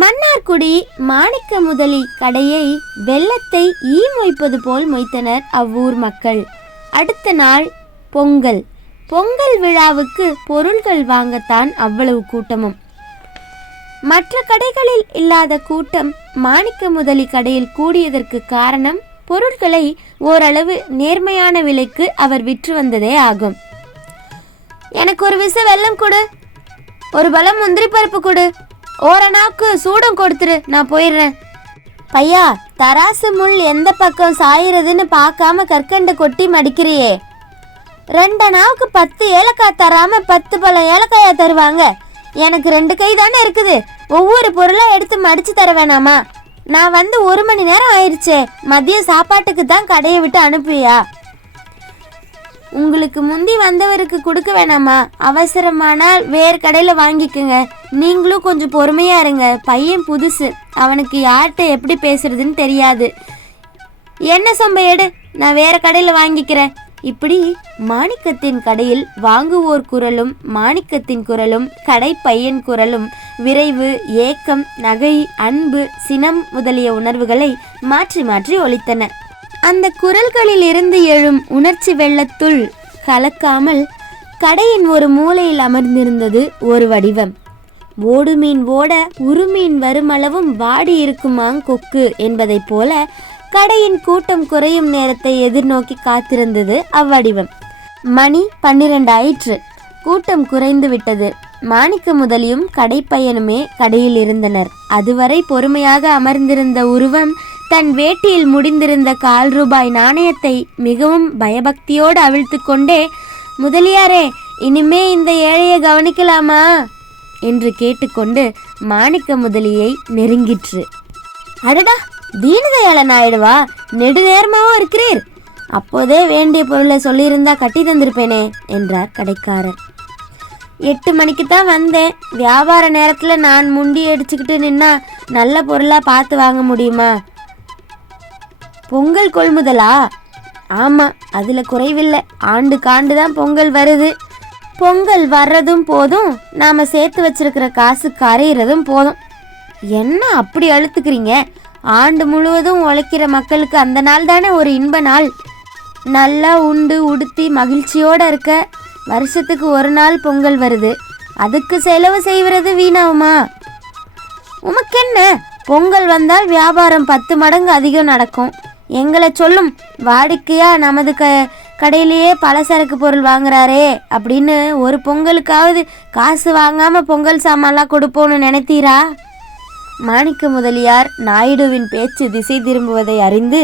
மன்னார்குடி மாணிக்க முதலி கடையை வெள்ளத்தை ஈ மொய்ப்பது போல் மொய்த்தனர் அவ்வூர் மக்கள். அடுத்த நாள் பொங்கல். பொங்கல் விழாவுக்கு பொருள்கள் வாங்கத்தான் அவ்வளவு கூட்டமும். மற்ற கடைகளில் இல்லாத கூட்டம் மாணிக்க முதலி கடையில் கூடியதற்கு காரணம் பொருட்களை ஓரளவு நேர்மையான விலைக்கு அவர் விற்று வந்ததே ஆகும். எனக்கு ஒரு விச வெல்லம் கொடு, ஒரு பலம் முந்திரி பருப்பு கொடு, ஓரனாவுக்கு சூடம் கொடுத்துரு, நான் போயிடுறேன். பையா, தராசு முள் எந்த பக்கம் சாயிறதுன்னு பார்க்காம கற்கண்டை கொட்டி மடிக்கிறியே. 2 அணாவுக்கு 10 ஏலக்காய் தராம 10 பழம் ஏலக்காயா தருவாங்க. எனக்கு 2 கை தானே இருக்குது, ஒவ்வொரு பொருளாக எடுத்து மடித்து தர வேணாமா? நான் வந்து 1 மணி நேரம் ஆயிடுச்சே, மதிய சாப்பாட்டுக்கு தான் கடையை விட்டு அனுப்புவியா? உங்களுக்கு முந்தி வந்தவருக்கு கொடுக்க வேணாமா? அவசரமானால் வேறு கடையில் வாங்கிக்கோங்க. நீங்களும் கொஞ்சம் பொறுமையாக இருங்க. பையன் புதுசு, அவனுக்கு யார்கிட்ட எப்படி பேசுறதுன்னு தெரியாது. என்ன சொம்ப எடு, நான் வேறு கடையில் வாங்கிக்கிறேன். இப்படி மாணிக்கத்தின் கடையில் வாங்குவோர் குரலும் மாணிக்கத்தின் குரலும் கடை பையன் குரலும் விரைவு, ஏக்கம், நகை, அன்பு, சினம் முதலிய உணர்வுகளை மாற்றி மாற்றி ஒலித்தன. அந்த குரல்களில் இருந்து எழும் உணர்ச்சி வெள்ளத்துள் கலக்காமல் கடையின் ஒரு மூலையில் அமர்ந்திருந்தது ஒரு வடிவம். ஓடு மீன் ஓட உருமீன் வருமளவும் வாடி இருக்குமாங் கொக்கு என்பதைப் போல கடையின் கூட்டம் குறையும் நேரத்தை எதிர்நோக்கி காத்திருந்தது அவ்வடிவம். மணி 12 ஆயிற்று. கூட்டம் குறைந்து விட்டது. மாணிக்க முதலியும் கடைப்பையனுமே கடையில் இருந்தனர். அதுவரை பொறுமையாக அமர்ந்திருந்த உருவம் தன் வேட்டியில் முடிந்திருந்த 1/4 ரூபாய் நாணயத்தை மிகவும் பயபக்தியோடு அவிழ்த்து கொண்டே, முதலியாரே, இனிமே இந்த ஏழையை கவனிக்கலாமா என்று கேட்டுக்கொண்டு மாணிக்க முதலியை நெருங்கிற்று. அடடா, தீனதயாளன் ஆயிடுவா, நெடுநேரமாகவும் இருக்கிறீர். அப்போதே வேண்டிய பொருளை சொல்லியிருந்தா கட்டி தந்திருப்பேனே என்றார் கடைக்காரர். 8 மணிக்கு தான் வந்தேன். வியாபார நேரத்தில் நான் முண்டி அடிச்சுக்கிட்டு நின்னா நல்ல பொருளாக பார்த்து வாங்க முடியுமா? பொங்கல் கொள்முதலா? ஆமாம், அதில் குறைவில்லை. ஆண்டுக்காண்டு தான் பொங்கல் வருது. பொங்கல் வர்றதும் போதும், நாம் சேர்த்து வச்சிருக்கிற காசு கரையிறதும் போதும். என்ன அப்படி அழுத்துக்கிறீங்க? ஆண்டு முழுவதும் உழைக்கிற மக்களுக்கு அந்த நாள் தானே ஒரு இன்ப நாள். நல்லா உண்டு உடுத்தி மகிழ்ச்சியோடு இருக்க வருஷத்துக்கு ஒரு நாள் பொங்கல் வருது. அதுக்கு செலவு செய்வது வீணாகுமா? உமக்கென்ன, பொங்கல் வந்தால் வியாபாரம் 10 மடங்கு அதிகம் நடக்கும். எங்களை சொல்லும் வாடிக்கையா நமது கடையிலேயே பலசரக்கு பொருள் வாங்குறாரே அப்படின்னு ஒரு பொங்கலுக்காவது காசு வாங்காமல் பொங்கல் சாமான்லாம் கொடுப்போன்னு நினைத்தீரா? மாணிக்க முதலியார் நாயுடுவின் பேச்சு திசை திரும்புவதை அறிந்து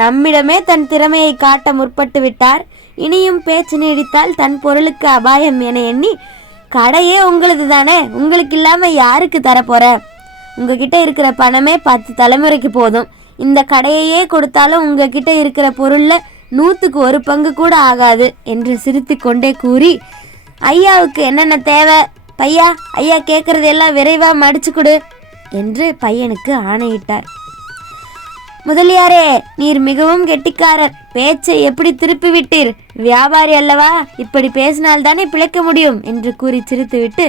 நம்மிடமே தன் திறமையை காட்ட முற்பட்டு விட்டார். இனியும் பேச்சு நீடித்தால் தன் பொருளுக்கு அபாயம் என எண்ணி, கடையே உங்களது தானே, உங்களுக்கு இல்லாமல் யாருக்கு தரப்போற? உங்ககிட்ட இருக்கிற பணமே 10 தலைமுறைக்கு போதும். இந்த கடையையே கொடுத்தாலும் உங்ககிட்ட இருக்கிற பொருளில் 100க்கு 1 பங்கு கூட ஆகாது என்று சிரித்து கொண்டே கூறி, ஐயாவுக்கு என்னென்ன தேவை பையா, ஐயா கேட்குறதெல்லாம் விரைவாக மடிச்சு கொடு என்று பையனுக்கு ஆணையிட்டார். முதலியாரே, நீர் மிகவும் கெட்டிக்காரர். பேச்சை எப்படி திருப்பி விட்டீர்? வியாபாரி அல்லவா, இப்படி பேசினால்தானே பிழைக்க முடியும் என்று கூறி சிரித்துவிட்டு,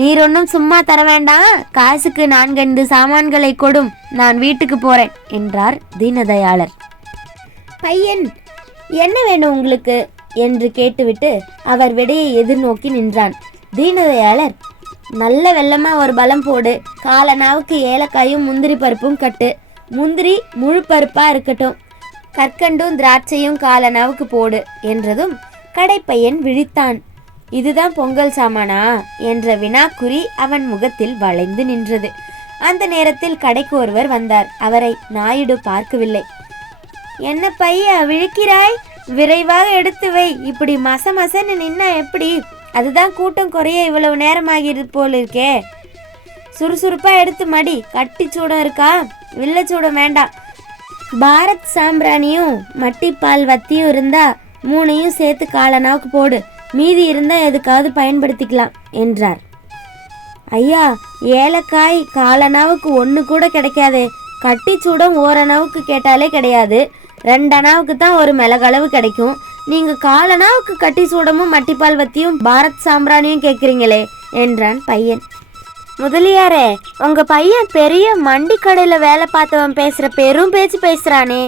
நீர் ஒன்றும் சும்மா தர வேண்டாம், காசுக்கு 4-5 சாமான்களை கொடும், நான் வீட்டுக்கு போறேன் என்றார் தீனதயாளர். பையன், என்ன வேணும் உங்களுக்கு என்று கேட்டுவிட்டு அவர் விடையை எதிர்நோக்கி நின்றான். தீனதயாளர், நல்ல வெள்ளமா ஒரு பலம் போடு, 1/4 அணாவுக்கு ஏலக்காயும் முந்திரி பருப்பும் கட்டு. முந்திரி முழு பருப்பாக இருக்கட்டும், கற்கண்டும் திராட்சையும் 1/4 அணாவுக்கு போடு என்றதும் கடைப்பையன் விழித்தான். இதுதான் பொங்கல் சாமானா என்ற வினாக்குறி அவன் முகத்தில் வளைந்து நின்றது. அந்த நேரத்தில் கடைக்கு ஒருவர் வந்தார். அவரை நாயுடு பார்க்கவில்லை. என்ன பையா விழிக்கிறாய்? விரைவாக எடுத்து வை, இப்படி மசன்னு நின்னா எப்படி? அதுதான் கூட்டம் குறைய இவ்வளவு நேரமாகிறது போல் இருக்கே. சுறுசுறுப்பாக எடுத்து மடி. கட்டி சூடம் இருக்கா? வில்ல சூடம் வேண்டாம். பாரத் சாம்பிராணியும் மட்டிப்பால் வத்தியும் இருந்தா 3ஐயும் சேர்த்து 1/4 அணாவுக்கு போடு, மீதி இருந்தால் எதுக்காவது பயன்படுத்திக்கலாம் என்றார். ஐயா, ஏலக்காய் 1/4 அணாவுக்கு 1 கூட கிடைக்காதே. கட்டி சூடம் 1 அணாவுக்கு கேட்டாலே கிடையாது. 2 அணாவுக்கு தான் ஒரு மிளகளவு கிடைக்கும். நீங்கள் 1/4 அணாவுக்கு கட்டி சூடமும் மட்டிப்பால் வத்தியும் பாரத் சாம்பிராணியும் கேட்குறீங்களே என்றான் பையன். முதலியாரே, உங்க பையன் பெரிய மண்டி கடையில் வேலை பார்த்தவன் பேசுற பெரும் பேச்சு பேசுறானே.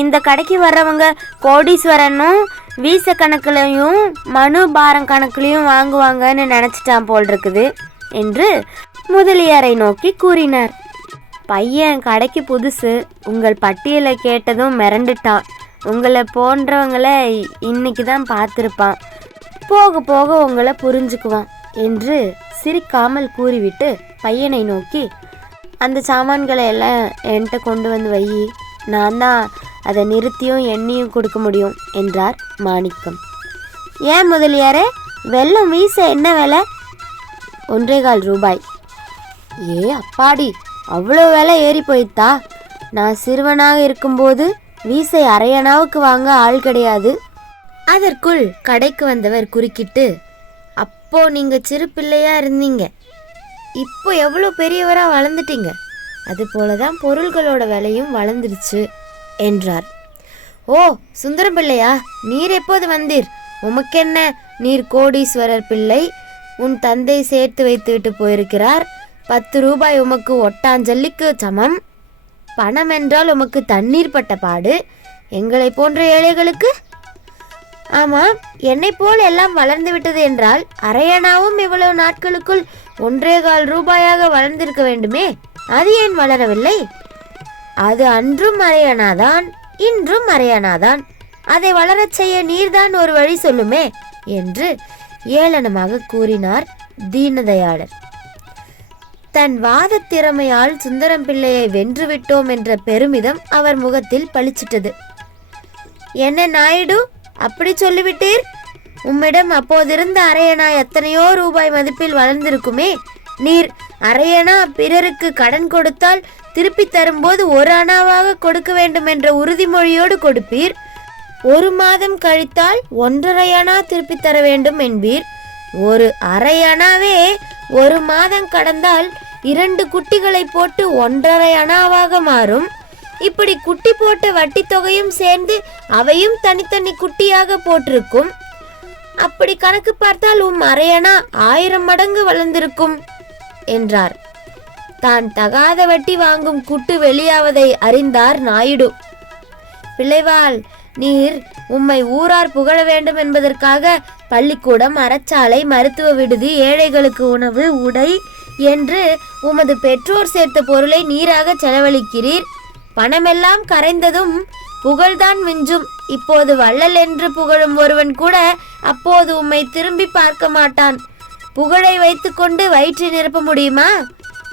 இந்த கடைக்கு வர்றவங்க கோடீஸ்வரனும் வீச கணக்குலையும் மனு பாரம் கணக்குலையும் வாங்குவாங்கன்னு நினச்சிட்டான் போல் இருக்குது என்று முதலியாரை நோக்கி கூறினார். பையன் கடைக்கு புதுசு, உங்கள் பட்டியலை கேட்டதும் மிரண்டுட்டான். உங்களை போன்றவங்களை இன்னைக்கு தான் பார்த்துருப்பான், போக போக உங்களை புரிஞ்சுக்குவான் என்று சிரிக்காமல் கூறிவிட்டு பையனை நோக்கி, அந்த சாமான்களை எல்லாம் என்கிட்ட கொண்டு வந்து வை, நான் தான் அதை நிறுத்தியும் எண்ணியும் கொடுக்க முடியும் என்றார் மாணிக்கம். ஏன் முதலியாரே, வெல்லம் வீச என்ன விலை? 1.25 ரூபாய். ஏ அப்பாடி, அவ்வளோ விலை ஏறி போயிட்டா? நான் சிறுவனாக இருக்கும்போது வீசை அரையனாவுக்கு வாங்க ஆள் கிடையாது. அதற்குள் கடைக்கு வந்தவர் குறுக்கிட்டு, அப்போ நீங்க சிறு பிள்ளையா இருந்தீங்க, இப்போ எவ்வளோ பெரியவரா வளர்ந்துட்டீங்க, அது போலதான் பொருள்களோட விலையும் வளர்ந்துருச்சு என்றார். ஓ சுந்தரம் பிள்ளையா, நீர் எப்போது வந்தீர்? உமக்கென்ன, நீர் கோடீஸ்வரர் பிள்ளை, உன் தந்தை சேர்த்து வைத்து விட்டு போயிருக்கிறார். 10 ரூபாய் உமக்கு ஒட்டாஞ்சல்லிக்கு சமம். பணம் என்றால் உமக்கு தண்ணீர் பட்ட பாடு, எங்களை போன்ற ஏழைகளுக்கு. ஆமாம், என்னை போல் எல்லாம் வளர்ந்து விட்டது என்றால் அரையனாவும் இவ்வளவு நாட்களுக்குள் 1.25 ரூபாயாக வளர்ந்திருக்க வேண்டுமே, அது ஏன் வளரவில்லை? அது அன்றும் அரையனாதான், இன்றும் அரையனாதான், அதை வளரச் செய்ய நீர்தான் ஒரு வழி சொல்லுமே என்று ஏளனமாக கூறினார் தீனதயாளர். தன் வாத திறமையால் சுந்தரம் பிள்ளையை வென்றுவிட்டோம் என்ற பெருமிதம் அவர் முகத்தில் பளிச்சிட்டது. என்ன நாயுடு, அப்படி சொல்லிவிட்டீர்? உம்மிடம் அப்போதிருந்த அரையனா எத்தனையோ ரூபாய் மதிப்பில் வளர்ந்திருக்குமே. நீர் அரையனா பிறருக்கு கடன் கொடுத்தால் திருப்பி தரும்போது 1 அணாவாக கொடுக்க வேண்டும் என்ற உறுதிமொழியோடு கொடுப்பீர். 1 மாதம் கழித்தால் 1.5 அணா திருப்பி தர வேண்டும் என்பீர். ஒரு அரையனாவே 1 மாதம் கடந்தால் 2 குட்டிகளை போட்டு 1.5 அணாவாக மாறும். இப்படி குட்டி போட்ட வட்டி தொகையும் சேர்ந்து அவையும் தனித்தனி குட்டியாக போட்டிருக்கும். அப்படி கணக்கு பார்த்தால் அரையனா 1000 மடங்கு வளர்ந்திருக்கும் என்றார். தான் தகாத வட்டி வாங்கும் குட்டு வெளியாவதை அறிந்தார் நாயுடு. பிள்ளைவாள், நீர் உம்மை ஊரார் புகழ வேண்டும் என்பதற்காக பள்ளிக்கூடம், அறச்சாலை, மருத்துவ விடுதி, ஏழைகளுக்கு உணவு, உடை என்று உமது பெற்றோர் சேர்த்த பொருளை நீராக செலவழிக்கிறீர். பணமெல்லாம் கரைந்ததும் புகழ்தான் மிஞ்சும். இப்போது வள்ளல் என்று புகழும் ஒருவன் கூட அப்போது உம்மை திரும்பி பார்க்க மாட்டான். புகழை வைத்துக்கொண்டு வயிற்றை நிரப்ப முடியுமா?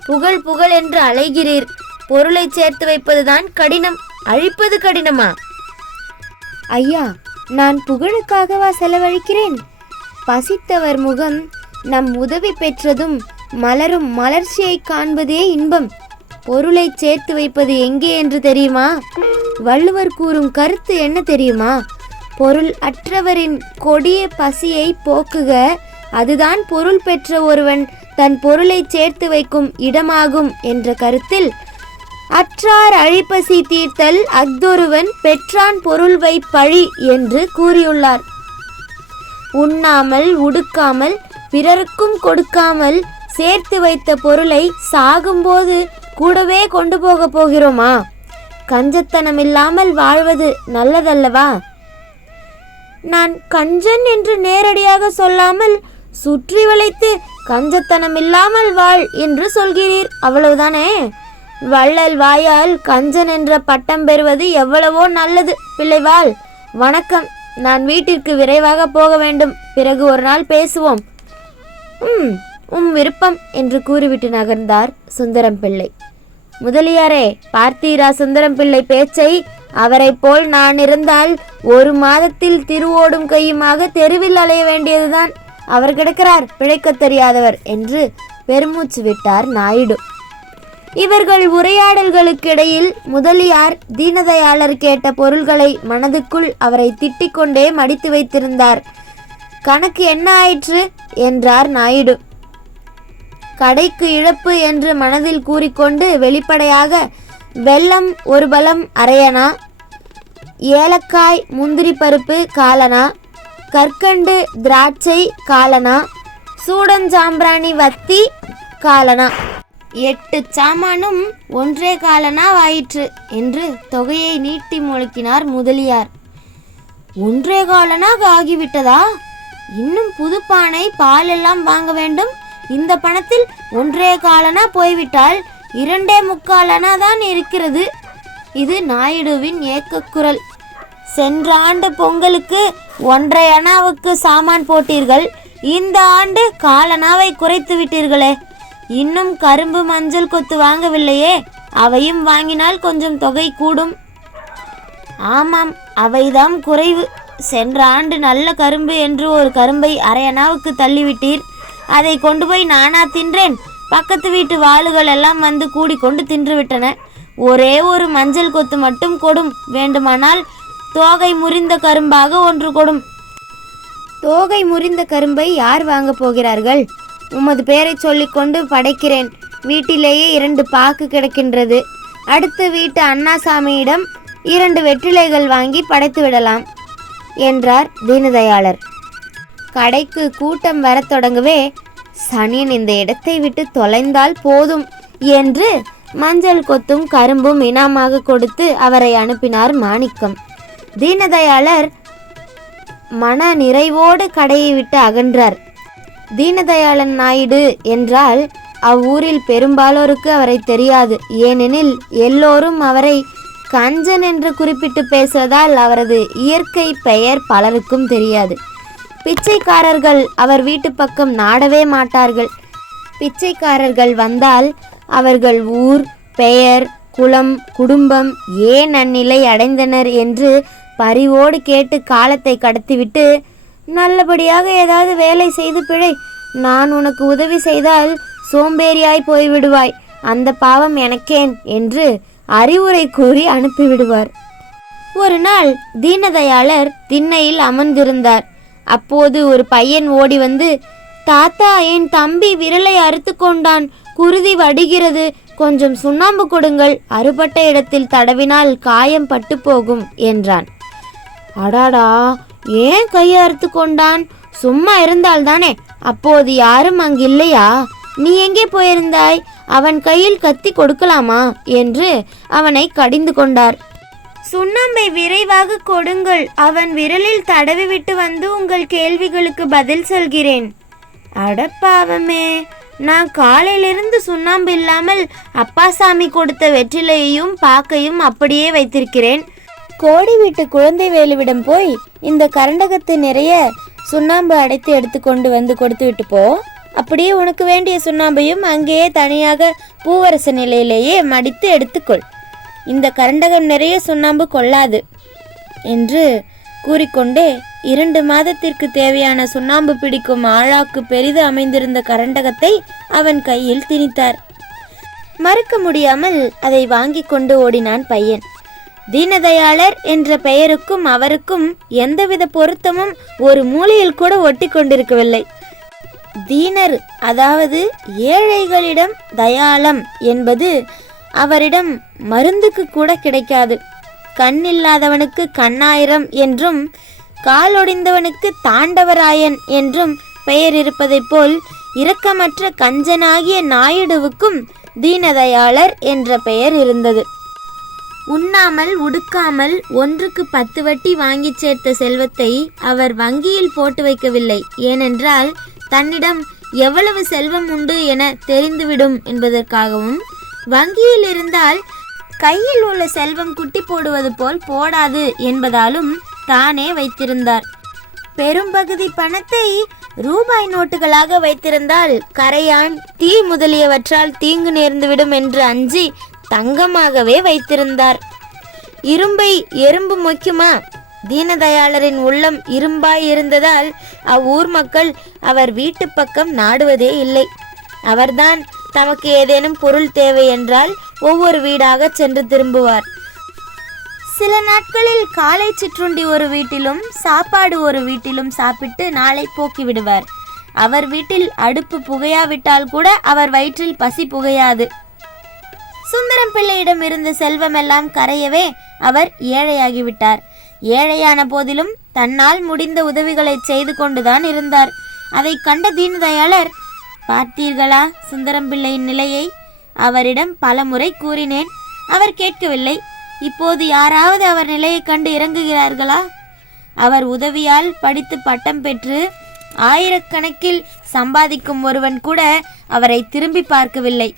புகழ் புகழ் என்று அலைகிறீர். பொருளை சேர்த்து வைப்பதுதான் கடினம், அழிப்பது கடினமா? ஐயா, நான் புகழுக்காகவா செலவழிக்கிறேன்? பசித்தவர் முகம் நம் உதவி பெற்றதும் மலரும் மலர்ச்சியை காண்பதே இன்பம். பொருளை சேர்த்து வைப்பது எங்கே என்று தெரியுமா? வள்ளுவர் கூறும் கருத்து என்ன தெரியுமா? பொருள் அற்றவரின் கொடிய பசியை போக்குக, அதுதான் பொருள் பெற்ற ஒருவன் தன் பொருளை சேர்த்து வைக்கும் இடமாகும் என்ற கருத்தில் அற்றார் அழிப்பசி தீர்த்தல் அஃதொருவன் பெற்றான் பொருள் வைப்பழி என்று கூறியுள்ளார். உண்ணாமல் உடுக்காமல் பிறருக்கும் கொடுக்காமல் சேர்த்து வைத்த பொருளை சாகும்போது கூடவே கொண்டு போக போகிறோமா? கஞ்சத்தனம் இல்லாமல் வாழ்வது நல்லதல்லவா? நான் கஞ்சன் என்று நேரடியாக சொல்லாமல் சுற்றி வளைத்து கஞ்சத்தனம் இல்லாமல் வாழ் என்று சொல்கிறீர், அவ்வளவுதானே? வள்ளல் வாயால் கஞ்சன் என்ற பட்டம் பெறுவது எவ்வளவோ நல்லது. பிள்ளைவாள், வணக்கம். நான் வீட்டிற்கு விரைவாக போக வேண்டும். பிறகு ஒரு நாள் பேசுவோம். விருப்பம் என்று கூறிவிட்டு நகர்ந்தார் சுந்தரம் பிள்ளை. முதலியாரே, பார்த்தீரா சுந்தரம் பிள்ளை பேச்சை? அவரை போல் நான் இருந்தால் 1 மாதத்தில் திருவோடும் கையுமாக தெருவில் அலைய வேண்டியதுதான். அவர் கிடக்கிறார், பிழைக்க தெரியாதவர் என்று பெருமூச்சு விட்டார் நாயுடு. இவர்கள் உரையாடல்களுக்கிடையில் முதலியார் தீனதயாளர் கேட்ட பொருள்களை மனதுக்குள் அவரை திட்டிக் கொண்டே மடித்து வைத்திருந்தார். கணக்கு என்ன ஆயிற்று என்றார் நாயுடு. கடைக்கு இழப்பு என்று மனதில் கூறிக்கொண்டு வெளிப்படையாக வெல்லம் 1 பலம் அரையனா, ஏலக்காய் முந்திரி பருப்பு காலனா, கற்கண்டு திராட்சை காலனா, சூடஞ்சாம்பிராணி வத்தி காலனா 8 சாமானும் 1 காலனா ஆயிற்று என்று தொகையை நீட்டி முழக்கினார் முதலியார். 1 காலனாக ஆகிவிட்டதா? இன்னும் புது பானை பால் எல்லாம் வாங்க வேண்டும். இந்த பணத்தில் 1 காலனா போய்விட்டால் 2.75 தான் இருக்கிறது. இது நாயுடுவின் ஏக்கக்குரல். சென்ற ஆண்டு பொங்கலுக்கு 1.5 அணாவுக்கு சாமான் போட்டீர்கள். இந்த ஆண்டு காலனாவை குறைத்து விட்டீர்களே. இன்னும் கரும்பு மஞ்சள் கொத்து வாங்கவில்லையே. அவையும் வாங்கினால் கொஞ்சம் தொகை கூடும். ஆமாம், அவைதான் குறைவு. சென்ற ஆண்டு நல்ல கரும்பு என்று ஒரு கரும்பை 1/2 அணாவுக்கு தள்ளிவிட்டீர். அதை கொண்டு போய் நானா தின்றேன். பக்கத்து வீட்டு வாளுகள் எல்லாம் வந்து கூடி கொண்டு தின்றுவிட்டன. ஒரே ஒரு மஞ்சள் கொத்து மட்டும் கொடும். வேண்டுமானால் தோகை முறிந்த கரும்பாக 1 கொடும். தோகை முறிந்த கரும்பை யார் வாங்க போகிறார்கள்? உமது பேரை சொல்லிக்கொண்டு படைக்கிறேன். வீட்டிலேயே 2 பாக்கு கிடக்கின்றது. அடுத்த வீட்டு அண்ணாசாமியிடம் 2 வெற்றிலைகள் வாங்கி படைத்து விடலாம் என்றார் தீனதயாளர். கடைக்கு கூட்டம் வரத் தொடங்கவே, சனியன் இந்த இடத்தை விட்டு தொலைந்தால் போதும் என்று மஞ்சள் கொத்தும் கரும்பும் இனாமாக கொடுத்து அவரை அனுப்பினார் மாணிக்கம். தீனதயாளர் மன நிறைவோடு கடையை விட்டு அகன்றார். தீனதயாளன் நாயுடு என்றால் அவ்வூரில் பெரும்பாலோருக்கு அவரை தெரியாது. ஏனெனில் எல்லோரும் அவரை கஞ்சன் என்று குறிப்பிட்டு பேசுவதால் அவரது இயற்கை பெயர் பலருக்கும் தெரியாது. பிச்சைக்காரர்கள் அவர் வீட்டு பக்கம் நாடவே மாட்டார்கள். பிச்சைக்காரர்கள் வந்தால் அவர்கள் ஊர், பெயர், குலம், குடும்பம், ஏன் அந்நிலை அடைந்தனர் என்று பரிவோடு கேட்டு காலத்தை கடத்திவிட்டு, நல்லபடியாக ஏதாவது வேலை செய்து பிழை, நான் உனக்கு உதவி செய்தால் சோம்பேறியாய் போய்விடுவாய், அந்த பாவம் எனக்கேன் என்று அறிவுரை கூறி அனுப்பிவிடுவார். ஒரு நாள் தீனதயாளர் திண்ணையில் அமர்ந்திருந்தார். அப்போது ஒரு பையன் ஓடி வந்து, தாத்தா, என் தம்பி விரலை அறுத்து கொண்டான், குருதி வடிகிறது, கொஞ்சம் சுண்ணாம்பு கொடுங்கள், அறுபட்ட இடத்தில் தடவினால் காயம் பட்டு போகும் என்றான். அடாடா, ஏன் கையை அறுத்து கொண்டான்? சும்மா இருந்தால்தானே. அப்போது யாரும் அங்கில்லையா? நீ எங்கே போயிருந்தாய்? அவன் கையில் கத்தி கொடுக்கலாமா என்று அவனை கடிந்து கொண்டார். சுண்ணாம்பை விரைவாக கொடுங்கள், அவன் விரலில் தடவிவிட்டு வந்து உங்கள் கேள்விகளுக்கு பதில் சொல்கிறேன். அடப்பாவமே, நான் காலையிலிருந்து சுண்ணாம்பு இல்லாமல் அப்பாசாமி கொடுத்த வெற்றிலையையும் பாக்கையும் அப்படியே வைத்திருக்கிறேன். கோடி வீட்டு குழந்தை வேலுவிடம் போய் இந்த கரண்டகத்து நிறைய சுண்ணாம்பு அடைத்து எடுத்துக்கொண்டு வந்து கொடுத்து விட்டு போ. அப்படியே உனக்கு வேண்டிய சுண்ணாம்பையும் அங்கேயே தனியாக பூவரச நிலையிலேயே மடித்து எடுத்துக்கொள். இந்த கரண்டகம் நிறைய சுண்ணாம்பு கொள்ளாது என்று கூறிக்கொண்டே 2 மாதத்திற்கு தேவையான சுண்ணாம்பு பிடிக்கும் ஆழாக்கு பெரிது அமைந்திருந்த கரண்டகத்தை அவன் கையில் திணித்தார். மறுக்க முடியாமல் அதை வாங்கி கொண்டு ஓடினான் பையன். தீனதயாளர் என்ற பெயருக்கும் அவருக்கும் எந்தவித பொருத்தமும் ஒரு மூலையில் கூட ஒட்டி கொண்டிருக்கவில்லை. தீனர், அதாவது ஏழைகளிடம் தயாளம் என்பது அவரிடம் மருந்துக்கு கூட கிடைக்காது. கண்ணில்லாதவனுக்கு கண்ணாயிரம் என்றும் காலொடிந்தவனுக்கு தாண்டவராயன் என்றும் பெயர் இருப்பதைப் போல் இரக்கமற்ற கஞ்சனாகிய நாயுடுவுக்கும் தீனதயாளர் என்ற பெயர் இருந்தது. உண்ணாமல் உடுக்காமல் 1க்கு 10 வட்டி வாங்கி சேர்த்த செல்வத்தை அவர் வங்கியில் போட்டு வைக்கவில்லை. ஏனென்றால் தன்னிடம் எவ்வளவு செல்வம் உண்டு என தெரிந்துவிடும் என்பதற்காகவும், வங்கியில் இருந்தால் கையில் உள்ள செல்வம் குட்டி போடுவது போல் போடாது என்பதாலும் தானே வைத்திருந்தார். பெரும்பகுதி பணத்தை ரூபாய் நோட்டுகளாக வைத்திருந்தால் கரையான், தீ முதலியவற்றால் தீங்கு நேர்ந்துவிடும் என்று அஞ்சி தங்கமாகவே வைத்திருந்தார். இரும்பை எறும்பு மொய்க்குமா? தீனதயாளரின் உள்ளம் இரும்பாய் இருந்ததால் அவ்வூர் மக்கள் அவர் வீட்டு பக்கம் நாடுவதே இல்லை. அவர்தான் தமக்கு ஏதேனும் பொருள் தேவை என்றால் ஒவ்வொரு வீடாக சென்று திரும்புவார். சில நாட்களில் காலை சிற்றுண்டி ஒரு வீட்டிலும் சாப்பாடு ஒரு வீட்டிலும் சாப்பிட்டு நாளை போக்கி விடுவார். அவர் வீட்டில் அடுப்பு புகையாவிட்டால் கூட அவர் வயிற்றில் பசி புகையாது. சுந்தரம் பிள்ளையிடம் இருந்த செல்வமெல்லாம் கரையவே அவர் ஏழையாகிவிட்டார். ஏழையான போதிலும் தன்னால் முடிந்த உதவிகளை செய்து கொண்டுதான் இருந்தார். அதை கண்ட தீனதயாளர், பார்த்தீர்களா சுந்தரம் பிள்ளையின் நிலையை? அவரிடம் பலமுறை கூறினேன், அவர் கேட்கவில்லை. இப்போது யாராவது அவர் நிலையை கண்டு இறங்குகிறார்களா? அவர் உதவியால் படித்து பட்டம் பெற்று ஆயிரக்கணக்கில் சம்பாதிக்கும் ஒருவன் கூட அவரை திரும்பி பார்க்கவில்லை.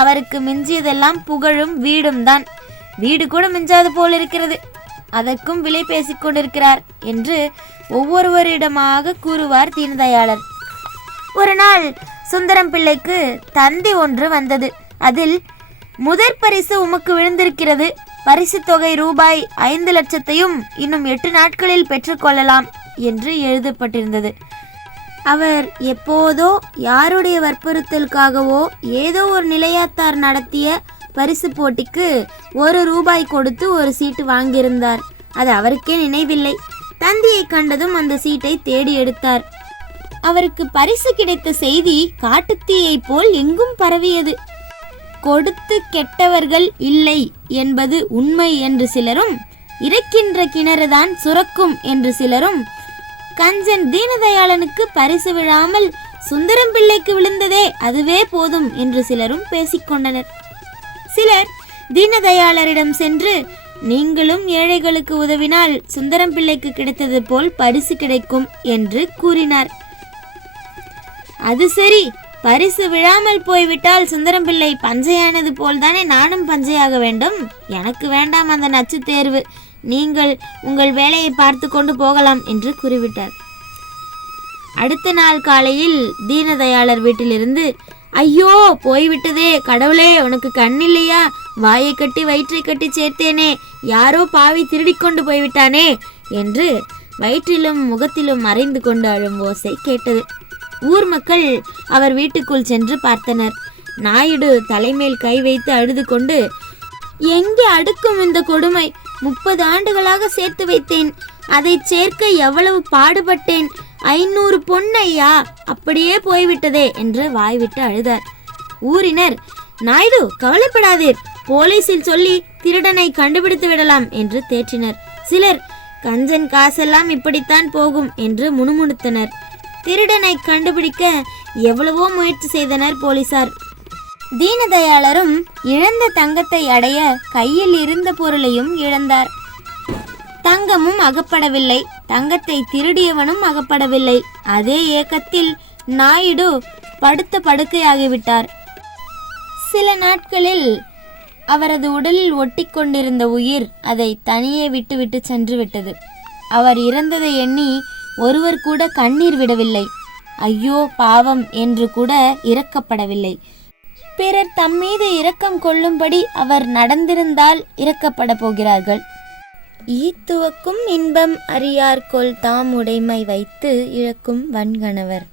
அவருக்கு மிஞ்சியதெல்லாம் புகழும் வீடும் தான். வீடு கூட மிஞ்சாது போல் இருக்கிறது, அதற்கும் விலை பேசிக் கொண்டிருக்கிறார் என்று ஒவ்வொருவரிடமாக கூறுவார் தீனதயாளர். ஒரு நாள் சுந்தரம் பிள்ளைக்கு தந்தி ஒன்று வந்தது. அதில், முதற் பரிசு உமக்கு விழுந்திருக்கிறது. பரிசு தொகை ரூபாய் 5 லட்சத்தையும் இன்னும் 8 நாட்களில் பெற்றுக்கொள்ளலாம் என்று எழுதப்பட்டிருந்தது. அவர் எப்போதோ யாருடைய வற்புறுத்தலுக்காகவோ ஏதோ ஒரு நிலையத்தார் நடத்திய பரிசு போட்டிக்கு 1 ரூபாய் கொடுத்து ஒரு சீட்டு வாங்கியிருந்தார். அது அவருக்கே நினைவில்லை. தந்தியை கண்டதும் அந்த சீட்டை தேடி எடுத்தார். அவருக்கு பரிசு கிடைத்த செய்தி காட்டுத்தீயை போல் எங்கும் பரவியது. கொடுத்து கெட்டவர்கள் இல்லை என்பது உண்மை என்று சிலரும், இறைக்கின்ற கிணறுதான் சுரக்கும் என்று சிலரும், கஞ்சன் தீனதயாளனுக்கு பரிசு விழாமல் சுந்தரம் பிள்ளைக்கு விழுந்ததே அதுவே போதும் என்று சிலரும் பேசிக்கொண்டனர். சிலர் தீனதயாளரிடம் சென்று, நீங்களும் ஏழைகளுக்கு உதவினால் சுந்தரம் பிள்ளைக்கு கிடைத்தது போல் பரிசு கிடைக்கும் என்று கூறினார். அது சரி, பரிசு விழாமல் போய்விட்டால் சுந்தரம் பிள்ளை பஞ்சையானது போல்தானே நானும் பஞ்சையாக வேண்டும். எனக்கு வேண்டாம் அந்த நச்சு தேர்வு. நீங்கள் உங்கள் வேலையை பார்த்து கொண்டு போகலாம் என்று கூறிவிட்டார். அடுத்த நாள் காலையில் தீனதயாளர் வீட்டிலிருந்து, ஐயோ போய்விட்டதே, கடவுளே உனக்கு கண்ணில்லையா? வாயை கட்டி வயிற்றை கட்டி சேர்த்தேனே, யாரோ பாவி திருடிக்கொண்டு போய்விட்டானே என்று வயிற்றிலும் முகத்திலும் மறைந்து கொண்டு அழும் ஓசை கேட்டது. ஊர் மக்கள் அவர் வீட்டுக்குள் சென்று பார்த்தனர். நாயுடு தலைமேல் கை வைத்து அழுது கொண்டு, எங்கே அடுக்கும் இந்த கொடுமை? 30 ஆண்டுகளாக சேர்த்து வைத்தேன். அதை சேர்க்க எவ்வளவு பாடுபட்டேன். 500 பொன்னையா, அப்படியே போய்விட்டதே என்று வாய்விட்டு அழுதார். ஊரினர், நாயுடு கவலைப்படாதீர், போலீசில் சொல்லி திருடனை கண்டுபிடித்து விடலாம் என்று தேற்றினர். சிலர், கஞ்சன் காசெல்லாம் இப்படித்தான் போகும் என்று முணுமுணுத்தனர். திருடனை கண்டுபிடிக்க எவ்வளவோ முயற்சி செய்தனர் போலீசார். தீனதயாளரும் இழந்த தங்கத்தை அடைய கையில் இருந்த பொருளையும் இழந்தார். தங்கமும் அகப்படவில்லை, தங்கத்தை திருடியவனும் அகப்படவில்லை. அதே ஏக்கத்தில் நாயுடு படுத்த படுக்கையாகிவிட்டார். சில நாட்களில் அவரது உடலில் ஒட்டி கொண்டிருந்த உயிர் அதை தனியே விட்டுவிட்டு சென்று விட்டது. அவர் இறந்ததை எண்ணி ஒருவர் கூட கண்ணீர் விடவில்லை. ஐயோ பாவம் என்று கூட இரக்கப்படவில்லை. பிறர் தம்மீது இரக்கம் கொள்ளும்படி அவர் நடந்திருந்தால் இரக்கப்பட போகிறார்கள். ஈத்துவக்கும் இன்பம் அறியார்கொல் தாம் உடைமை வைத்து இழக்கும் வன்கணவர்.